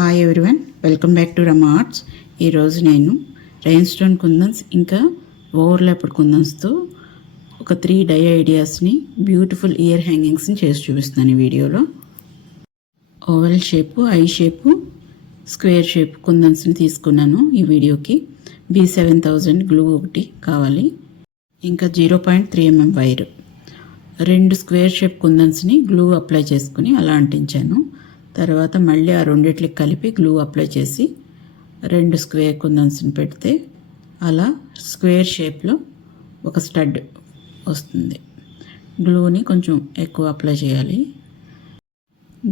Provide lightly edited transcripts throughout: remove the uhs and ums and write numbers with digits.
Hi everyone, welcome back to Rama arts. ఈరోజు నేను rain stone కుందన్స్ ఇంకా ఓవర్లాప్డ్ కుందన్స్తో ఒక 3 డై ఐడియాస్ని బ్యూటిఫుల్ ఇయర్ హ్యాంగింగ్స్ని చేసి చూపిస్తున్నాను ఈ వీడియోలో. Oval shape, I shape, square shape కుందన్స్ని తీసుకున్నాను ఈ వీడియోకి. B7000 గ్లూ ఒకటి కావాలి, ఇంకా 0.3 mm వైర్. 2 స్క్వేర్ షేప్ కుందన్స్ని గ్లూ అప్లై చేసుకుని అలా అంటించాను. తర్వాత మళ్ళీ ఆ రెండిట్లకి కలిపి గ్లూ అప్లై చేసి 2 స్క్వేర్ కుందన్స్ని పెడితే అలా స్క్వేర్ షేప్లో ఒక స్టడ్ వస్తుంది. గ్లూని కొంచెం ఎక్కువ అప్లై చేయాలి.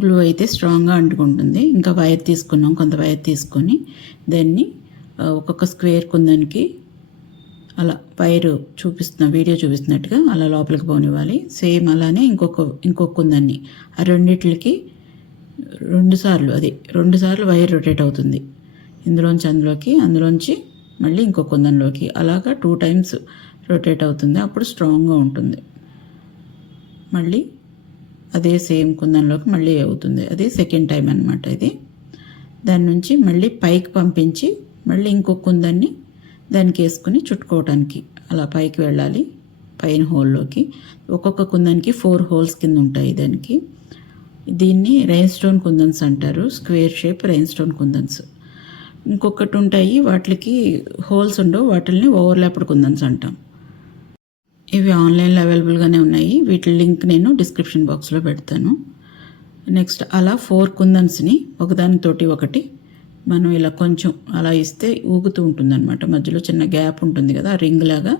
గ్లూ అయితే స్ట్రాంగ్గా అంటుకుంటుంది. ఇంకా వైర్ తీసుకున్నాం, కొంత వైర్ తీసుకొని దాన్ని ఒక్కొక్క స్క్వేర్ కుందన్కి అలా వైర్ వీడియో చూపిస్తున్నట్టుగా అలా లోపలికి పోనివ్వాలి. సేమ్ అలానే ఇంకొక కుందన్ని ఆ రెండిట్లకి 2 సార్లు వైర్ రొటేట్ అవుతుంది. ఇందులోంచి అందులోంచి మళ్ళీ ఇంకో కుందన్లోకి అలాగా 2 times రొటేట్ అవుతుంది. అప్పుడు స్ట్రాంగ్గా ఉంటుంది. మళ్ళీ అదే సేమ్ కుందన్లోకి మళ్ళీ అవుతుంది. అది సెకండ్ టైం అనమాట. ఇది దాని నుంచి మళ్ళీ పైకి పంపించి మళ్ళీ ఇంకొక కుందన్ని దానికి వేసుకుని చుట్టుకోవటానికి అలా పైకి వెళ్ళాలి. పైన హోల్లోకి ఒక్కొక్క కుందన్కి 4 holes కింద ఉంటాయి. దానికి దీన్ని రెయిన్ స్టోన్ కుందన్స్ అంటారు. స్క్వేర్ షేప్ రెయిన్ స్టోన్ కుందన్స్. ఇంకొకటి ఉంటాయి, వాటికి హోల్స్ ఉండవు, వాటిని ఓవర్లాప్డ్ కుందన్స్ అంటాం. ఇవి ఆన్లైన్లో అవైలబుల్గానే ఉన్నాయి. వీటి లింక్ నేను డిస్క్రిప్షన్ బాక్స్లో పెడతాను. నెక్స్ట్ అలా 4 కుందన్స్ని ఒకదానితోటి ఒకటి మనం ఇలా కొంచెం అలా ఇస్తే ఊగుతూ ఉంటుంది అనమాట. మధ్యలో చిన్న గ్యాప్ ఉంటుంది కదా, రింగ్ లాగా.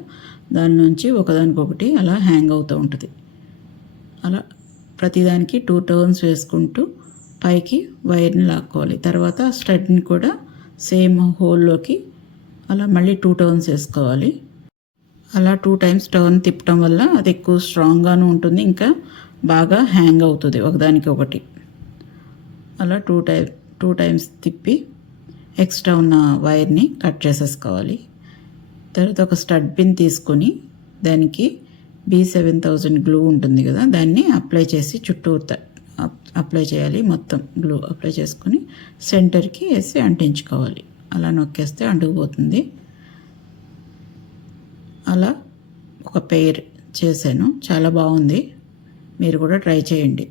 దాని నుంచి ఒకదానికొకటి అలా హ్యాంగ్ అవుతూ ఉంటుంది. అలా ప్రతిదానికి 2 turns వేసుకుంటూ పైకి వైర్ని లాక్కోవాలి. తర్వాత స్టడ్ని కూడా సేమ్ హోల్లోకి అలా మళ్ళీ 2 turns వేసుకోవాలి. అలా 2 times టర్న్ తిప్పటం వల్ల అది ఎక్కువ స్ట్రాంగ్గాను ఉంటుంది, ఇంకా బాగా హ్యాంగ్ అవుతుంది ఒకదానికి ఒకటి. అలా 2 times తిప్పి ఎక్స్ట్రా ఉన్న వైర్ని కట్ చేసేసుకోవాలి. తర్వాత ఒక స్టడ్ పిన్ తీసుకొని దానికి B7000 గ్లూ ఉంటుంది కదా, దాన్ని అప్లై చేసి చుట్టూతా అప్లై చేయాలి. మొత్తం గ్లూ అప్లై చేసుకొని సెంటర్కి వేసి అంటించుకోవాలి. అలా నొక్కేస్తే అంటుకుపోతుంది. అలా ఒక పెయిర్ చేశాను, చాలా బాగుంది. మీరు కూడా ట్రై చేయండి.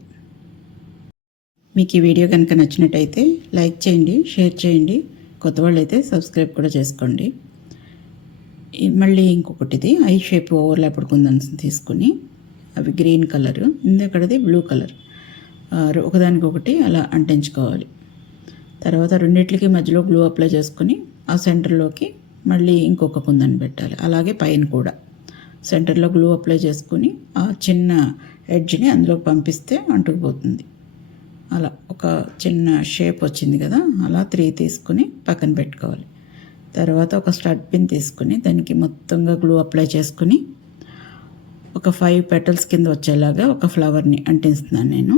మీకు ఈ వీడియో కనుక నచ్చినట్టయితే లైక్ చేయండి, షేర్ చేయండి. కొత్త వాళ్ళు అయితే సబ్స్క్రైబ్ కూడా చేసుకోండి. మళ్ళీ ఇంకొకటిది ఐ షేప్ ఓవర్లాప్డ్ కుందన్స్ తీసుకుని అవి గ్రీన్ కలర్, ఇందక్కడది బ్లూ కలర్, ఒకదానికొకటి అలా అంటించుకోవాలి. తర్వాత రెండిట్లకి మధ్యలో గ్లూ అప్లై చేసుకుని ఆ సెంటర్లోకి మళ్ళీ ఇంకొక కుందన్ పెట్టాలి. అలాగే పైన కూడా సెంటర్లో గ్లూ అప్లై చేసుకుని ఆ చిన్న ఎడ్జ్ని అందులోకి పంపిస్తే అంటుకుపోతుంది. అలా ఒక చిన్న షేప్ వచ్చింది కదా, అలా 3 తీసుకుని పక్కన పెట్టుకోవాలి. తర్వాత ఒక స్టడ్ పిన్ తీసుకుని దానికి మొత్తంగా గ్లూ అప్లై చేసుకుని ఒక 5 petals కింద వచ్చేలాగా ఒక ఫ్లవర్ని అంటిస్తున్నాను నేను.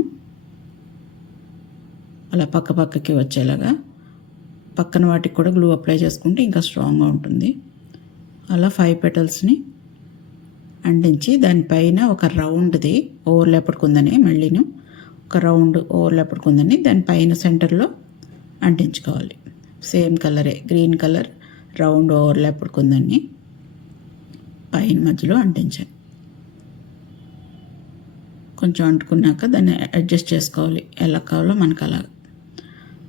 అలా పక్కకి వచ్చేలాగా పక్కన వాటికి కూడా గ్లూ అప్లై చేసుకుంటే ఇంకా స్ట్రాంగ్గా ఉంటుంది. అలా 5 petals అంటించి దానిపైన ఒక రౌండ్ది ఓవర్లాప్డ్ కుందని మళ్ళీను ఒక రౌండ్ ఓవర్లాప్డ్ కుందని దానిపైన సెంటర్లో అంటించుకోవాలి. సేమ్ కలరే, గ్రీన్ కలర్ రౌండ్ ఓవర్లాప్డ్ కుందని పైన మధ్యలో అంటించాను. కొంచెం అంటుకున్నాక దాన్ని అడ్జస్ట్ చేసుకోవాలి ఎలా కావాలో మనకు అలా.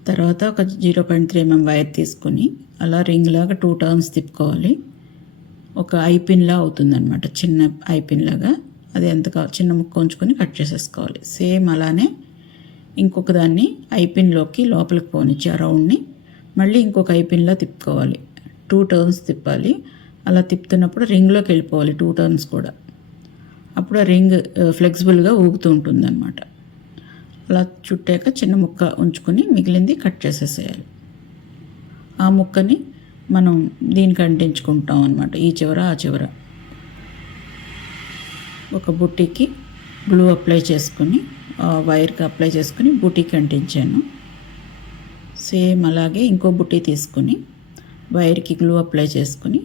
తర్వాత ఒక 0.3 mm వైర్ తీసుకొని అలా రింగ్ లాగా 2 turns తిప్పుకోవాలి. ఒక ఐపిన్లా అవుతుంది అనమాట, చిన్న ఐపిన్ లాగా. అది ఎంత చిన్న ముక్క ఉంచుకొని కట్ చేసేసుకోవాలి. సేమ్ అలానే ఇంకొక దాన్ని ఐపిన్లోకి లోపలికి పోనిచ్చి ఆ రౌండ్ని మళ్ళీ ఇంకొక ఐపిన్లా తిప్పుకోవాలి. 2 turns తిప్పాలి. అలా తిప్పుతున్నప్పుడు రింగ్లోకి వెళ్ళిపోవాలి 2 turns కూడా. అప్పుడు ఆ రింగ్ ఫ్లెక్సిబుల్గా ఊగుతూ ఉంటుంది అనమాట. అలా చుట్టాక చిన్న ముక్క ఉంచుకొని మిగిలింది కట్ చేసేసేయాలి. ఆ ముక్కని మనం దీనికి అంటించుకుంటాం అనమాట, ఈ చివర ఆ చివర. ఒక బుట్టికి గ్లూ అప్లై చేసుకుని వైర్కి అప్లై చేసుకుని బుట్టికి అంటించాను. సేమ్ అలాగే ఇంకో బుట్టి తీసుకుని వైర్కి గ్లూ అప్లై చేసుకుని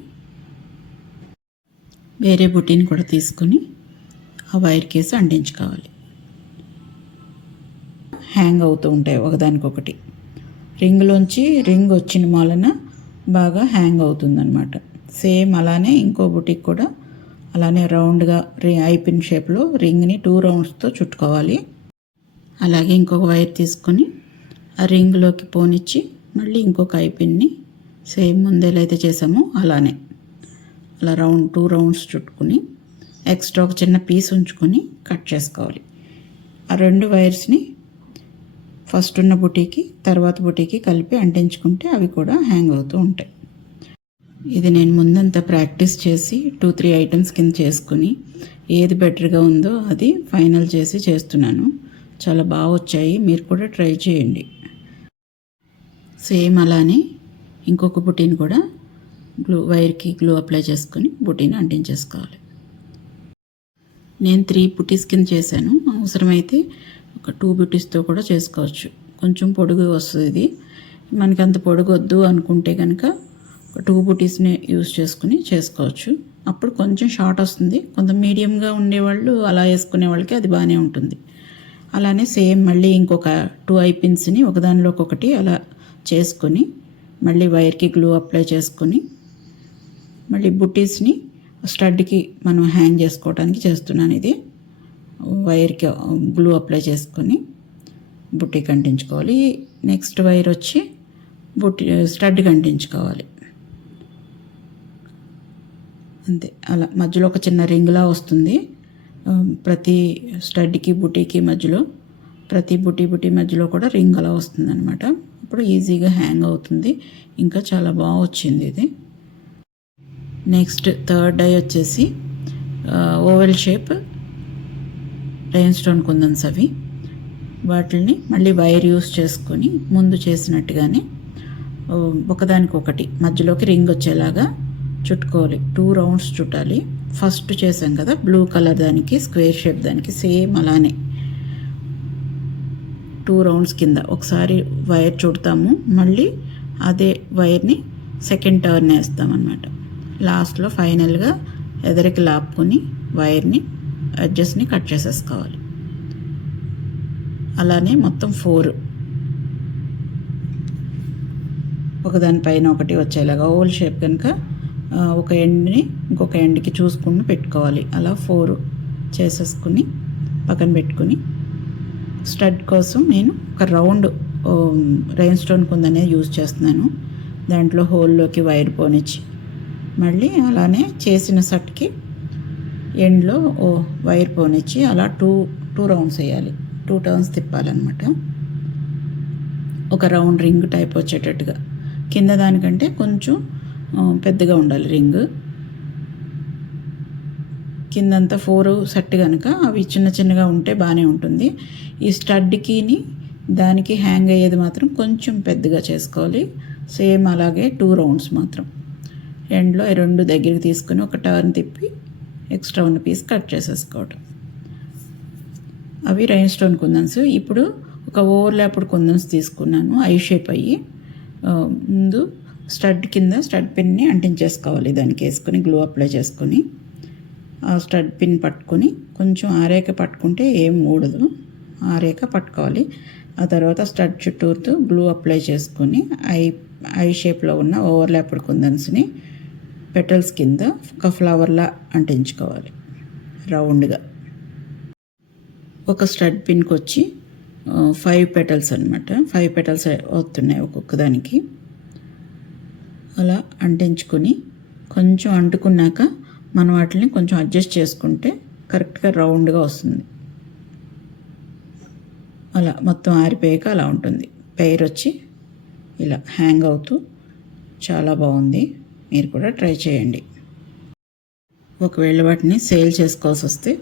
వేరే బుట్టిని కూడా తీసుకుని ఆ వైర్ కేసి అంటించుకోవాలి. హ్యాంగ్ అవుతూ ఉంటాయి ఒకదానికొకటి. రింగ్లోంచి రింగ్ వచ్చిన మూలన బాగా హ్యాంగ్ అవుతుందన్నమాట. సేమ్ అలానే ఇంకో బుటీకి కూడా అలానే రౌండ్గా ఐపిన్ షేప్లో రింగ్ని 2 రౌండ్స్తో చుట్టుకోవాలి. అలాగే ఇంకొక వైర్ తీసుకొని ఆ రింగ్లోకి పోనిచ్చి మళ్ళీ ఇంకొక ఐపిన్ని సేమ్ ముందు ఎలా అయితే చేసామో అలానే అలా 2 రౌండ్స్ చుట్టుకుని ఎక్స్ట్రా ఒక చిన్న పీస్ ఉంచుకొని కట్ చేసుకోవాలి. ఆ 2 వైర్స్ని ఫస్ట్ ఉన్న బుటీకి తర్వాత బుటీకి కలిపి అంటించుకుంటే అవి కూడా హ్యాంగ్ అవుతూ ఉంటాయి. ఇది నేను ముందంతా ప్రాక్టీస్ చేసి 2-3 ఐటమ్స్ కింద చేసుకుని ఏది బెటర్గా ఉందో అది ఫైనల్ చేసి చేస్తున్నాను. చాలా బాగా వచ్చాయి, మీరు కూడా ట్రై చేయండి. సేమ్ అలానే ఇంకొక బుటీని కూడా వైర్కి గ్లూ అప్లై చేసుకొని బుటీని అంటించేసుకోవాలి. నేను 3 బుటీస్ కింద చేశాను. అవసరమైతే ఒక 2 బుటీస్తో కూడా చేసుకోవచ్చు. కొంచెం పొడుగు వస్తుంది ఇది. మనకి అంత పొడుగు వద్దు అనుకుంటే కనుక ఒక 2 బుటీస్ని యూజ్ చేసుకుని చేసుకోవచ్చు. అప్పుడు కొంచెం షార్ట్ వస్తుంది. కొంత మీడియంగా ఉండేవాళ్ళు అలా వేసుకునే వాళ్ళకి అది బాగానే ఉంటుంది. అలానే సేమ్ మళ్ళీ ఇంకొక 2 ఐపిన్స్ని ఒకదానిలోకి ఒకటి అలా చేసుకొని మళ్ళీ వైర్కి గ్లూ అప్లై చేసుకొని మళ్ళీ బుటీస్ని స్టడ్కి మనం హ్యాంగ్ చేసుకోవడానికి చేస్తున్నాను. ఇది వైర్కి గ్లూ అప్లై చేసుకొని బుట్టీకి అంటించుకోవాలి. నెక్స్ట్ వైర్ వచ్చి స్టడ్కి అంటించుకోవాలి. అంతే. అలా మధ్యలో ఒక చిన్న రింగ్లా వస్తుంది. ప్రతి స్టడ్కి బుటీకి మధ్యలో ప్రతి బుటీ మధ్యలో కూడా రింగ్ అలా వస్తుంది అనమాట. అప్పుడు ఈజీగా హ్యాంగ్ అవుతుంది. ఇంకా చాలా బాగా వచ్చింది ఇది. నెక్స్ట్ థర్డ్ డై వచ్చేసి ఓవెల్ షేప్ రెయిన్ స్టోన్ కుందన్స్. అవి వాటిని మళ్ళీ వైర్ యూస్ చేసుకొని ముందు చేసినట్టుగానే ఒకదానికొకటి మధ్యలోకి రింగ్ వచ్చేలాగా చుట్టుకోవాలి. 2 రౌండ్స్ చుట్టాలి. ఫస్ట్ చేసాం కదా బ్లూ కలర్ దానికి స్క్వేర్ షేప్ దానికి సేమ్ అలానే 2 రౌండ్స్ కింద ఒకసారి వైర్ చుడతాము. మళ్ళీ అదే వైర్ని సెకండ్ టర్న్ వేస్తామన్నమాట. లాస్ట్లో ఫైనల్గా ఎదరికి లాపుకొని వైర్ని ఎడ్జెస్ని కట్ చేసేసుకోవాలి. అలానే మొత్తం 4 ఒకదానిపైన ఒకటి వచ్చేలాగా ఓవల్ షేప్ కనుక ఒక ఎండ్ని ఇంకొక ఎండ్కి చూసుకుని పెట్టుకోవాలి. అలా 4 చేసేసుకుని పక్కన పెట్టుకుని స్టడ్ కోసం నేను ఒక రౌండ్ రెయిన్ స్టోన్ కుందనే యూజ్ చేస్తున్నాను. దాంట్లో హోల్లోకి వైర్ పోనిచ్చి మళ్ళీ అలానే చేసిన సట్కి ఎండ్లో వైర్ పోనిచ్చి అలా 2 రౌండ్స్ వేయాలి. 2 టర్న్స్ తిప్పాలన్నమాట. ఒక రౌండ్ రింగ్ టైప్ వచ్చేటట్టుగా. కింద దానికంటే కొంచెం పెద్దగా ఉండాలి రింగ్. కిందంతా 4 సెట్ కనుక అవి చిన్నగా ఉంటే బాగానే ఉంటుంది. ఈ స్టడ్కి దానికి హ్యాంగ్ అయ్యేది మాత్రం కొంచెం పెద్దగా చేసుకోవాలి. సేమ్ అలాగే 2 రౌండ్స్ మాత్రం ఎండ్లో 2 దగ్గరికి తీసుకొని ఒక టర్న్ తిప్పి ఎక్స్ట్రా ఉన్న పీస్ కట్ చేసేసుకోవటం. అవి రెయిన్ స్టోన్ కుందన్స్. ఇప్పుడు ఒక ఓవర్లాప్డ్ కుందన్స్ తీసుకున్నాను. ఐ షేప్ అయ్యి ముందు స్టడ్ కింద స్టడ్ పిన్ని అంటించేసుకోవాలి. దానికి వేసుకొని గ్లూ అప్లై చేసుకొని ఆ స్టడ్ పిన్ పట్టుకొని కొంచెం ఆరేక పట్టుకుంటే ఏం ఊడదు. ఆరేక పట్టుకోవాలి. ఆ తర్వాత స్టడ్ చుట్టూరుతూ గ్లూ అప్లై చేసుకొని ఐ షేప్లో ఉన్న ఓవర్లాప్డ్ కుందన్స్ని పెటల్స్ కింద ఒక ఫ్లవర్లా అంటించుకోవాలి రౌండ్గా. ఒక స్టడ్ పిన్కి వచ్చి 5 పెటల్స్ అనమాట. 5 పెటల్స్ అవుతున్నాయి ఒక్కొక్క దానికి. అలా అంటించుకొని కొంచెం అంటుకున్నాక మనం వాటిని కొంచెం అడ్జస్ట్ చేసుకుంటే కరెక్ట్గా రౌండ్గా వస్తుంది. అలా మొత్తం ఆరిపోయాక అలా ఉంటుంది. పెయిర్ వచ్చి ఇలా హ్యాంగ్ అవుతూ చాలా బాగుంది. మీరు కూడా ట్రై చేయండి. ఒకవేళ వాటిని సేల్ చేసుకోవాల్సి వస్తే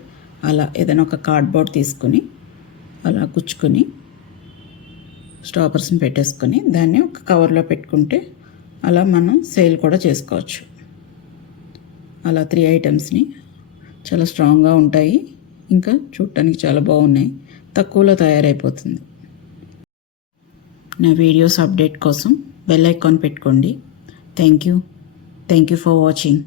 అలా ఏదైనా ఒక కార్డ్బోర్డ్ తీసుకుని అలా కుచ్చుకొని స్టాపర్స్ని పెట్టేసుకొని దాన్ని ఒక కవర్లో పెట్టుకుంటే అలా మనం సేల్ కూడా చేసుకోవచ్చు. అలా 3 ఐటమ్స్ని చాలా స్ట్రాంగ్గా ఉంటాయి. ఇంకా చూడటానికి చాలా బాగున్నాయి. తక్కువలో తయారైపోతుంది. నా వీడియోస్ అప్డేట్ కోసం బెల్ ఐకాన్ పెట్టుకోండి. Thank you for watching.